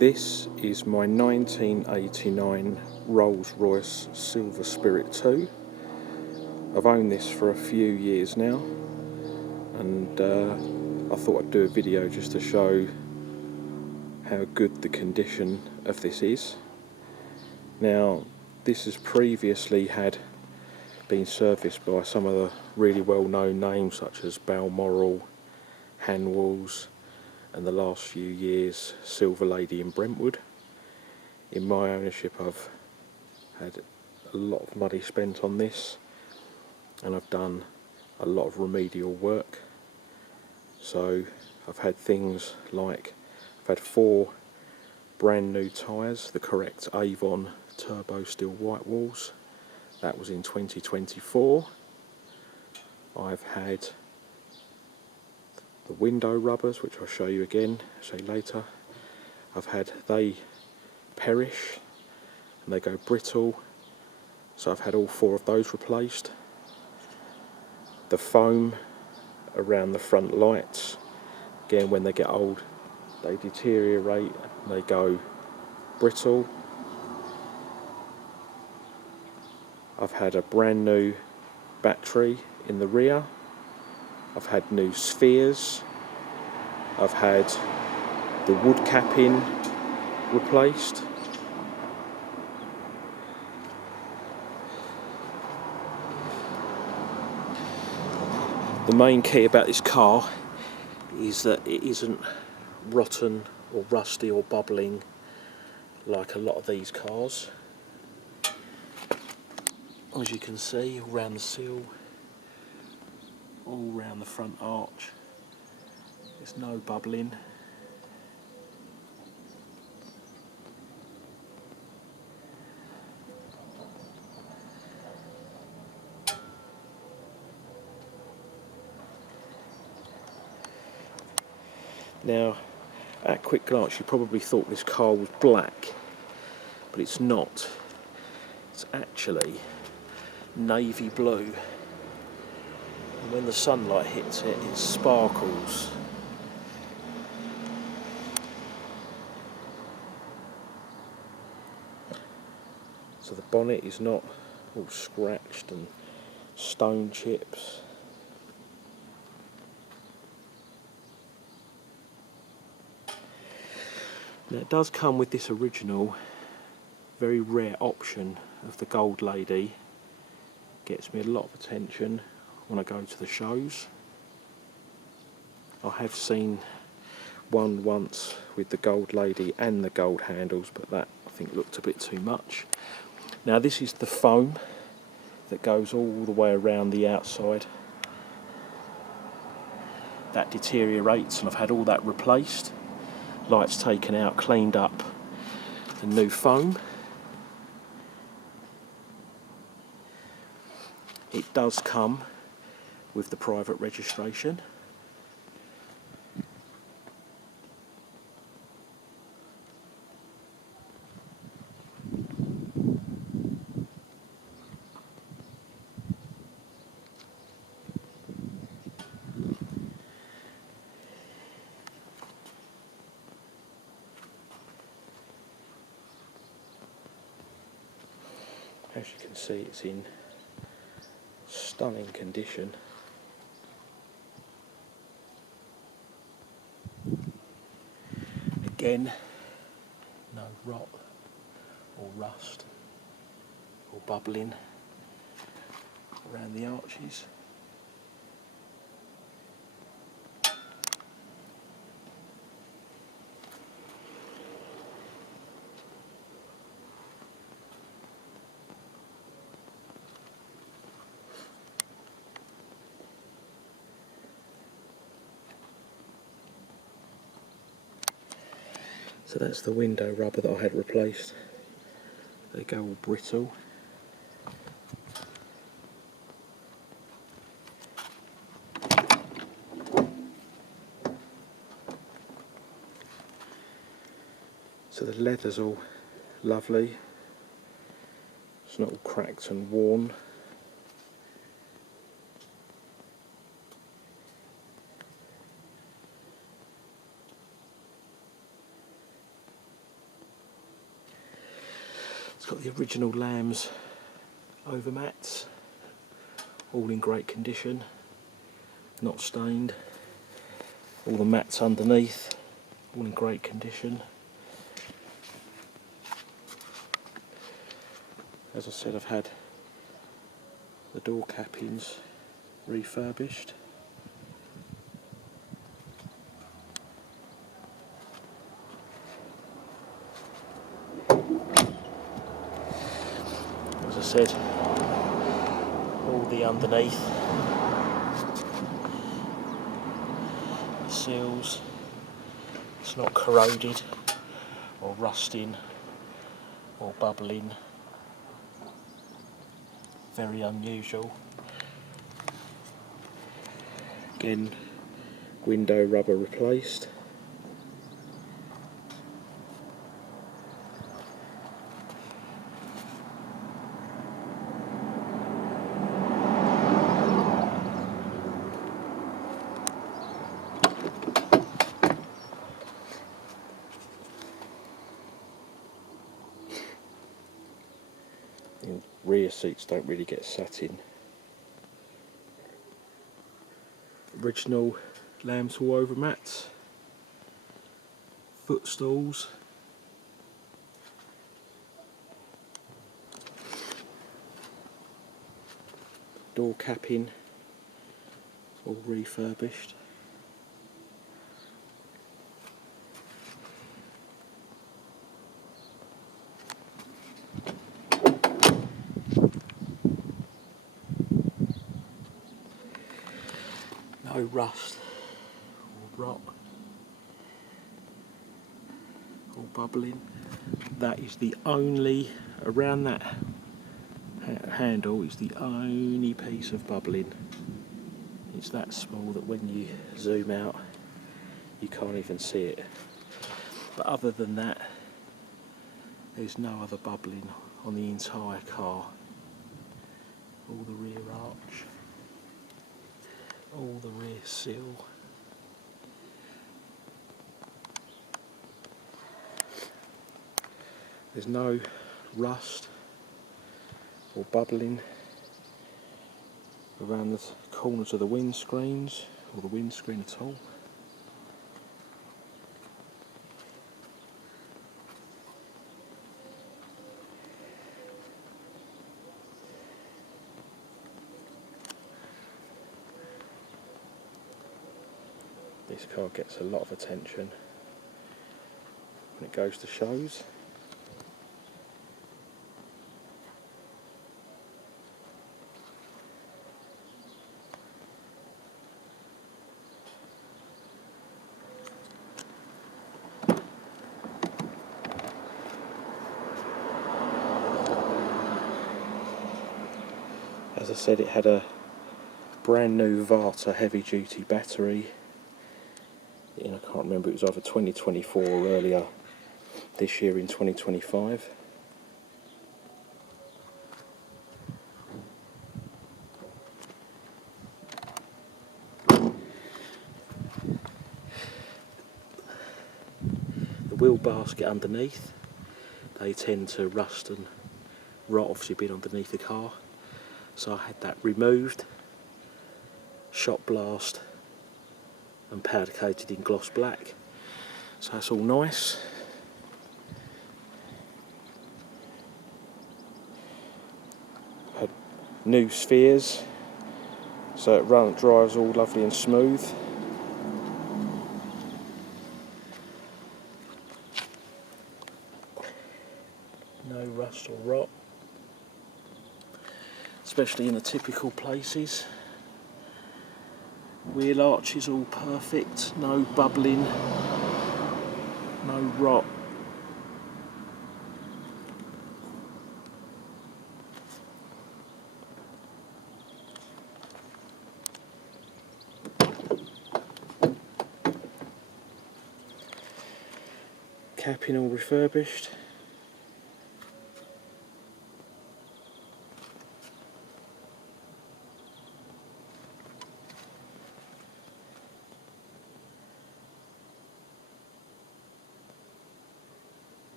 This is my 1989 Rolls-Royce Silver Spirit 2. I've owned this for a few years now, and I thought I'd do a video just to show how good the condition of this is. Now, this has previously been serviced by some of the really well-known names such as Balmoral, Hanwells, and the last few years Silver Lady in Brentwood. In my ownership, I've had a lot of money spent on this, and I've done a lot of remedial work. So I've had things like, I've had 4 brand new tyres, the correct Avon Turbo Steel white walls. That was in 2024. I've had the window rubbers, which I'll show you later. I've had they perish and they go brittle, so I've had all 4 of those replaced. The foam around the front lights, again, when they get old, they deteriorate and they go brittle. I've had a brand new battery in the rear. I've had new spheres. I've had the wood capping replaced. The main key about this car is that it isn't rotten or rusty or bubbling like a lot of these cars. As you can see, all around the sill, all around the front arch, there's no bubbling. Now, at a quick glance, you probably thought this car was black, but it's not. It's actually navy blue. And when the sunlight hits it, it sparkles. So the bonnet is not all scratched and stone chips. Now, it does come with this original, very rare option of the Gold Lady. Gets me a lot of attention when I go to the shows. I have seen one once with the Gold Lady and the gold handles, but that I think looked a bit too much. Now, this is the foam that goes all the way around the outside. That deteriorates, and I've had all that replaced. Lights taken out, cleaned up, and new foam. It does come with the private registration. As you can see, it's in stunning condition. Again, no rot or rust or bubbling around the arches. So that's the window rubber that I had replaced. They go all brittle. So the leather's all lovely. It's not all cracked and worn. Got the original lambs over mats, all in great condition, not stained. All the mats underneath, all in great condition. As I said, I've had the door cappings refurbished. As I said, all the underneath seals, it's not corroded or rusting or bubbling. Very unusual. Again, window rubber replaced. The rear seats don't really get sat in. Original lambs all over mats, footstools, door capping all refurbished. No rust or rot or bubbling. That is the only, around that handle is the only piece of bubbling. It's that small that when you zoom out you can't even see it. But other than that, there's no other bubbling on the entire car. All the rear arch, all the rear sill. There's no rust or bubbling around the corners of the windscreens or the windscreen at all. This car gets a lot of attention when it goes to shows. As I said, it had a brand new Varta heavy duty battery. I can't remember, it was either 2024 or earlier this year in 2025. The wheel basket underneath, they tend to rust and rot, obviously being underneath the car. So I had that removed, shot blast and powder coated in gloss black. So that's all nice. Had new spheres, so it drives all lovely and smooth. No rust or rot, especially in the typical places. Wheel arch is all perfect, no bubbling, no rot. Capping all refurbished.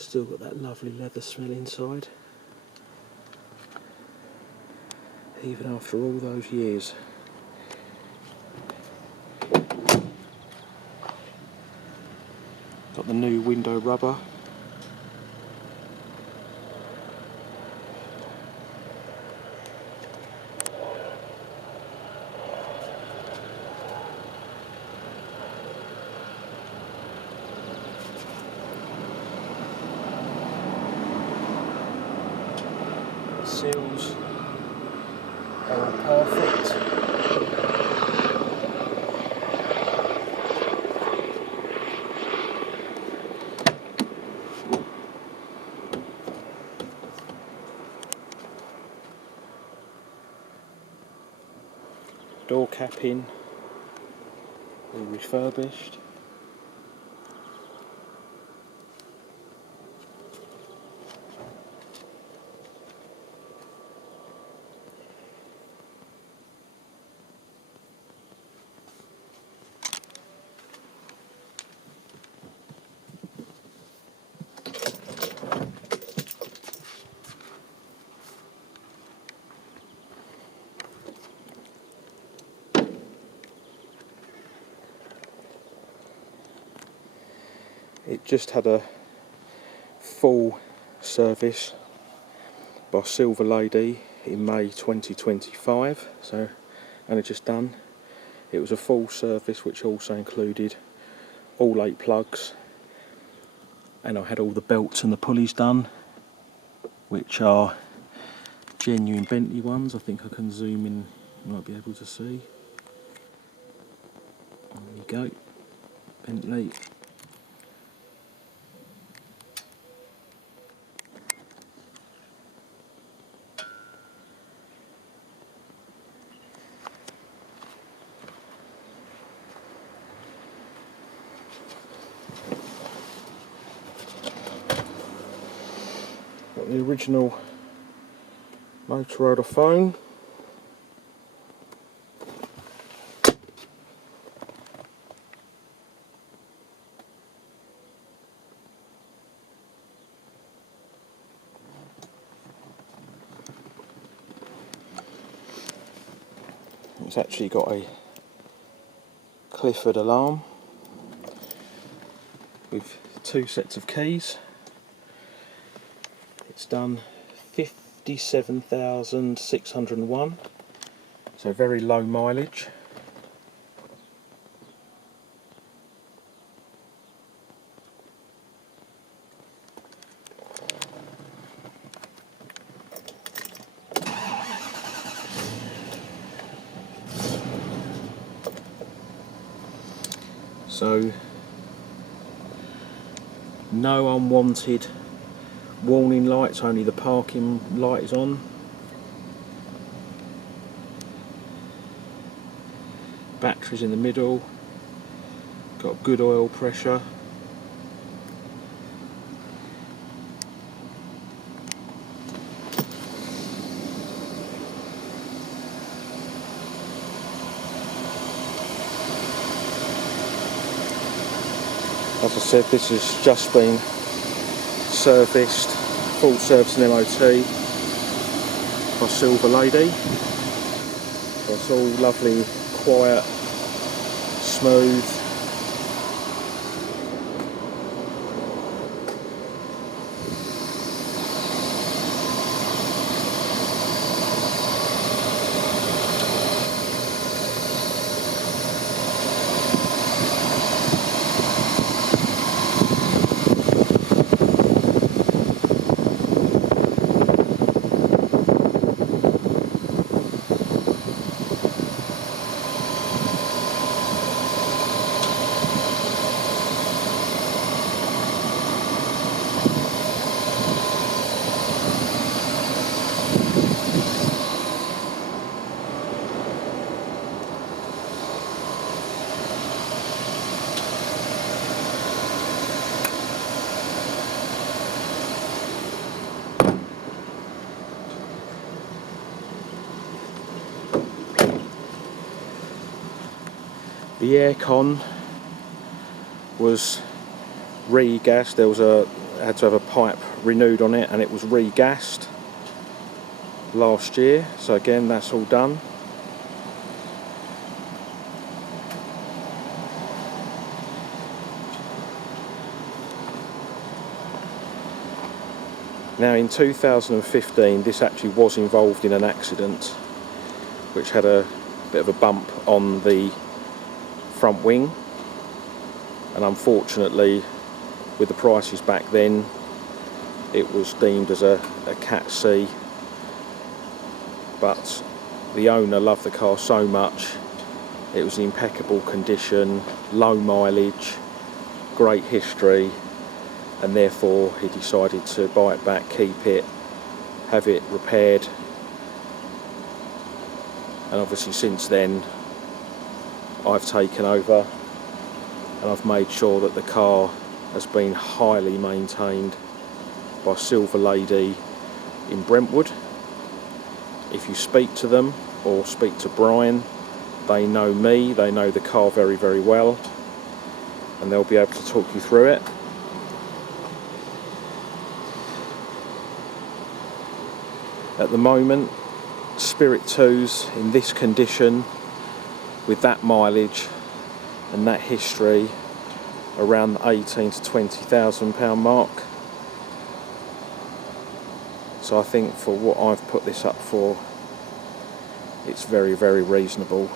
Still got that lovely leather smell inside, even after all those years. Got the new window rubber. Seals are all perfect. Door capping, all refurbished. It just had a full service by Silver Lady in May 2025, so only just done. It was a full service which also included all 8 plugs, and I had all the belts and the pulleys done, which are genuine Bentley ones. I think I can zoom in, you might be able to see. There you go, Bentley. Got the original Motorola phone. It's actually got a Clifford alarm with 2 sets of keys. It's done 57,601, so very low mileage. So no unwanted warning lights, only the parking light is on. Batteries in the middle, got good oil pressure. As I said, this has just been serviced, full service and MOT by Silver Lady. So it's all lovely, quiet, smooth. The aircon was re-gassed. There was a had to have a pipe renewed on it, and it was re-gassed last year, so again that's all done. Now in 2015 this actually was involved in an accident which had a bit of a bump on the front wing, and unfortunately with the prices back then it was deemed as a Cat C, but the owner loved the car so much. It was in impeccable condition, low mileage, great history, and therefore he decided to buy it back, keep it, have it repaired. And obviously since then I've taken over and I've made sure that the car has been highly maintained by Silver Lady in Brentwood. If you speak to them or speak to Brian, they know me, they know the car very, very well, and they'll be able to talk you through it. At the moment, Spirit 2s in this condition, with that mileage and that history, around the £18,000 to £20,000 mark. So I think for what I've put this up for, it's very, very reasonable.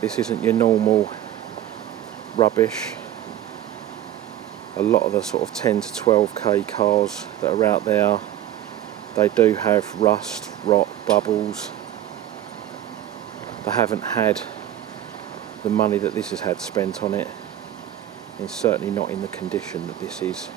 This isn't your normal rubbish. A lot of the sort of 10 to 12k cars that are out there, they do have rust, rot, bubbles. They haven't had the money that this has had spent on it. It's certainly not in the condition that this is.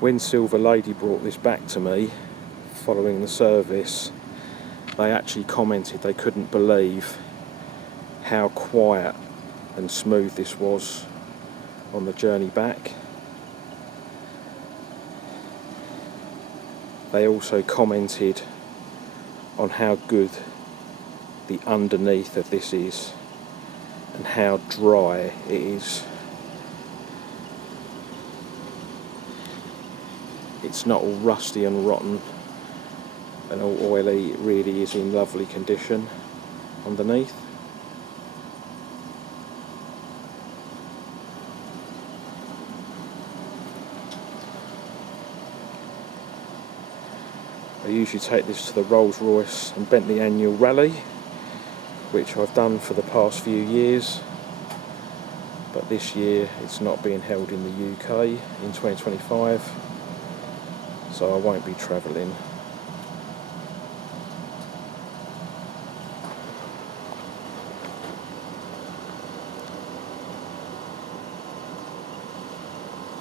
When Silver Lady brought this back to me following the service, they actually commented they couldn't believe how quiet and smooth this was on the journey back. They also commented on how good the underneath of this is and how dry it is. It's not all rusty and rotten and all oily, it really is in lovely condition underneath. I usually take this to the Rolls-Royce and Bentley annual rally, which I've done for the past few years, but this year it's not being held in the UK in 2025. So I won't be travelling.